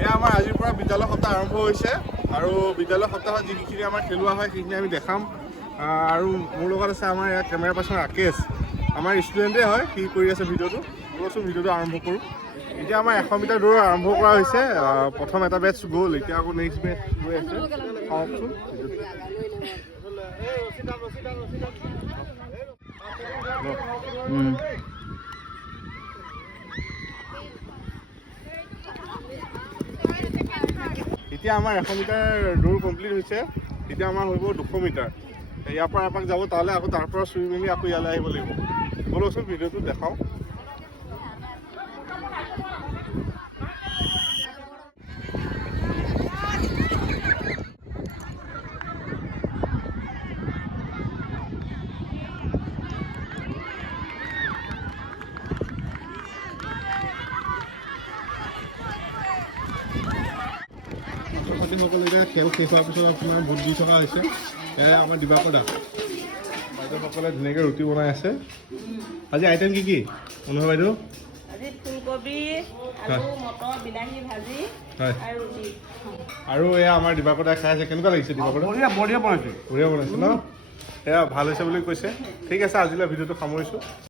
এয়া আমাৰ আজিৰ পৰা বিদ্যালয় সপ্তাহ আৰম্ভ হৈছে আৰু বিদ্যালয় সপ্তাহত যিখিনি আমাৰ খেলোৱা হয় সেইখিনি আমি দেখাম আৰু মোৰ লগত আছে আমাৰ ইয়াত কেমেৰা পাৰ্চন ৰাকেশ আমাৰ ষ্টুডেণ্টে হয় সি কৰি আছে ভিডিঅ'টো বলচোন ভিডিঅ'টো আৰম্ভ কৰোঁ এতিয়া আমাৰ 100 মিটাৰ দৌৰ আৰম্ভ কৰা হৈছে প্ৰথম এটা বেটছ গ'ল এতিয়া আকৌ নেক্সট বেটছ গৈ আছে চাওকচোন এতিয়া আমাৰ 100 মিটাৰ দৌৰ কমপ্লিট হৈছে এতিয়া আমাৰ হৈ গ'ল 200 মিটাৰ ইয়াৰ পৰা এপাক যাব তালৈ আকৌ তাৰ পৰা চুই মেলি আকৌ ইয়ালৈ আহিব লাগিব বলচোন ভিডিঅ'টো দেখাওঁ ছাত্ৰীসকলে এতিয়া খেল শেষ হোৱাৰ পিছত আপোনাৰ ভোট দি থকা হৈছে এয়া আমাৰ দিবাকৰ দা বাইদেউসকলে ধুনীয়াকৈ ৰুটি বনাই আছে আজি আইটেম কি অনুভৱ বাইদেউ আজি ফুলকবি আলু মটৰ বিলাহী ভাজি আৰু ৰুটি আৰু এয়া আমাৰ দিবাকৰ দাই খাই আছে কেনেকুৱা লাগিছে দিবাকৰ দা বঢ়িয়া বনাইছে ন এয়া ভাল হৈছে বুলি কৈছে ঠিক আছে আজিলৈ ভিডিঅ'টো সামৰিছোঁ